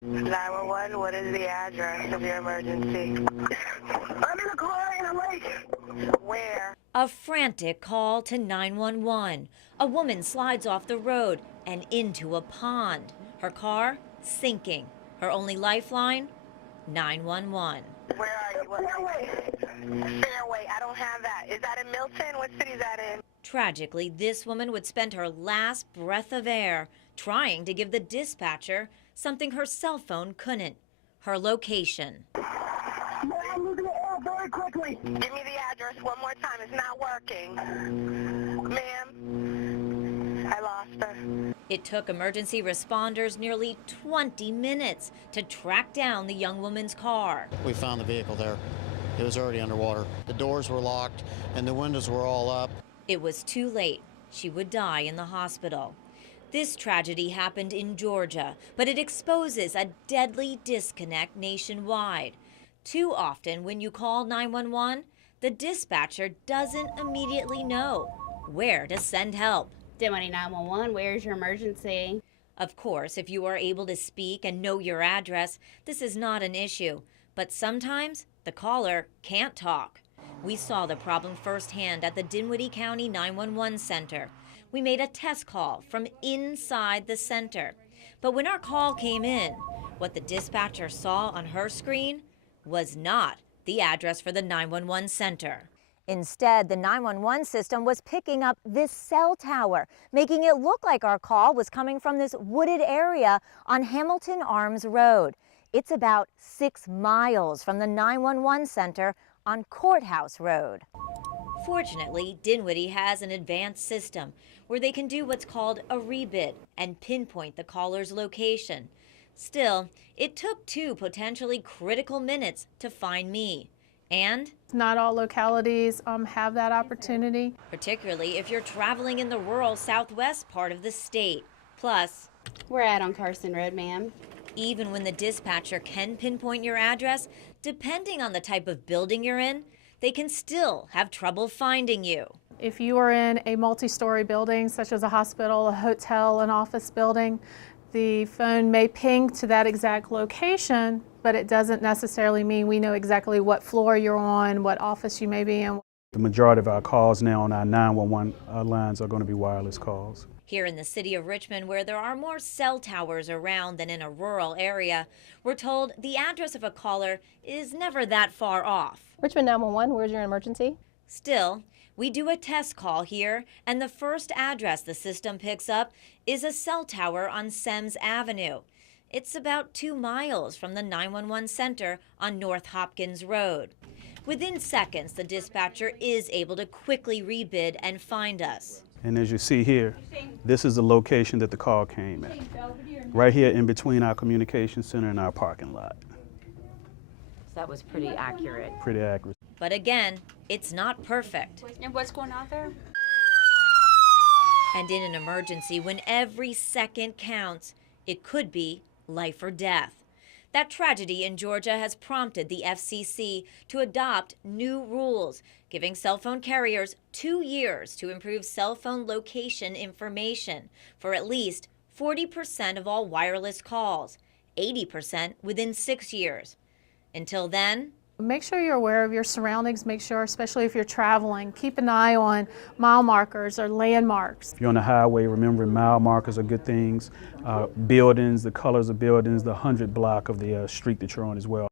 911, what is the address of your emergency? I'm in a car in a lake. Where? A frantic call to 911. A woman slides off the road and into a pond. Her car sinking. Her only lifeline? 911. Where are you? What Fairway. Fairway, I don't have that. Is that in Milton? What city is that in? Tragically, this woman would spend her last breath of air trying to give the dispatcher something her cell phone couldn't: her location. I'm losing it all very quickly. Give me the address one more time. It's not working. Ma'am, I lost her. It took emergency responders nearly 20 minutes to track down the young woman's car. We found the vehicle there. It was already underwater. The doors were locked and the windows were all up. It was too late. She would die in the hospital. This tragedy happened in Georgia, but it exposes a deadly disconnect nationwide. Too often when you call 911, the dispatcher doesn't immediately know where to send help. Dinwiddie 911, where's your emergency? Of course, if you are able to speak and know your address, this is not an issue. But sometimes the caller can't talk. We saw the problem firsthand at the Dinwiddie County 911 Center. We made a test call from inside the center. But when our call came in, what the dispatcher saw on her screen was not the address for the 911 center. Instead, the 911 system was picking up this cell tower, making it look like our call was coming from this wooded area on Hamilton Arms Road. It's about 6 miles from the 911 center on Courthouse Road. Fortunately, Dinwiddie has an advanced system where they can do what's called a rebid and pinpoint the caller's location. Still, it took 2 potentially critical minutes to find me. And not all localities have that opportunity. Particularly if you're traveling in the rural southwest part of the state. Plus, We're at on Carson Road, ma'am. even when the dispatcher can pinpoint your address, depending on the type of building you're in, they can still have trouble finding you. If you are in a multi-story building, such as a hospital, a hotel, an office building, the phone may ping to that exact location, but it doesn't necessarily mean we know exactly what floor you're on, what office you may be in. The majority of our calls now on our 911 lines are going to be wireless calls. Here in the city of Richmond, where there are more cell towers around than in a rural area, we're told the address of a caller is never that far off. Richmond 911, where's your emergency? Still, we do a test call here, and the first address the system picks up is a cell tower on Semmes Avenue. It's about 2 miles from the 911 center on North Hopkins Road. Within seconds, the dispatcher is able to quickly rebid and find us. And as you see here, this is the location that the call came at. Right here in between our communication center and our parking lot. That was pretty accurate. Pretty accurate. But again, it's not perfect. And what's going on there? And in an emergency, when every second counts, it could be life or death. That tragedy in Georgia has prompted the FCC to adopt new rules, giving cell phone carriers 2 years to improve cell phone location information for at least 40% of all wireless calls, 80% within 6 years. Until then, Make sure you're aware of your surroundings. Make sure, especially if you're traveling, keep an eye on mile markers or landmarks. If you're on the highway, remember mile markers are good things. Buildings, the colors of buildings, the 100 block of the street that you're on as well.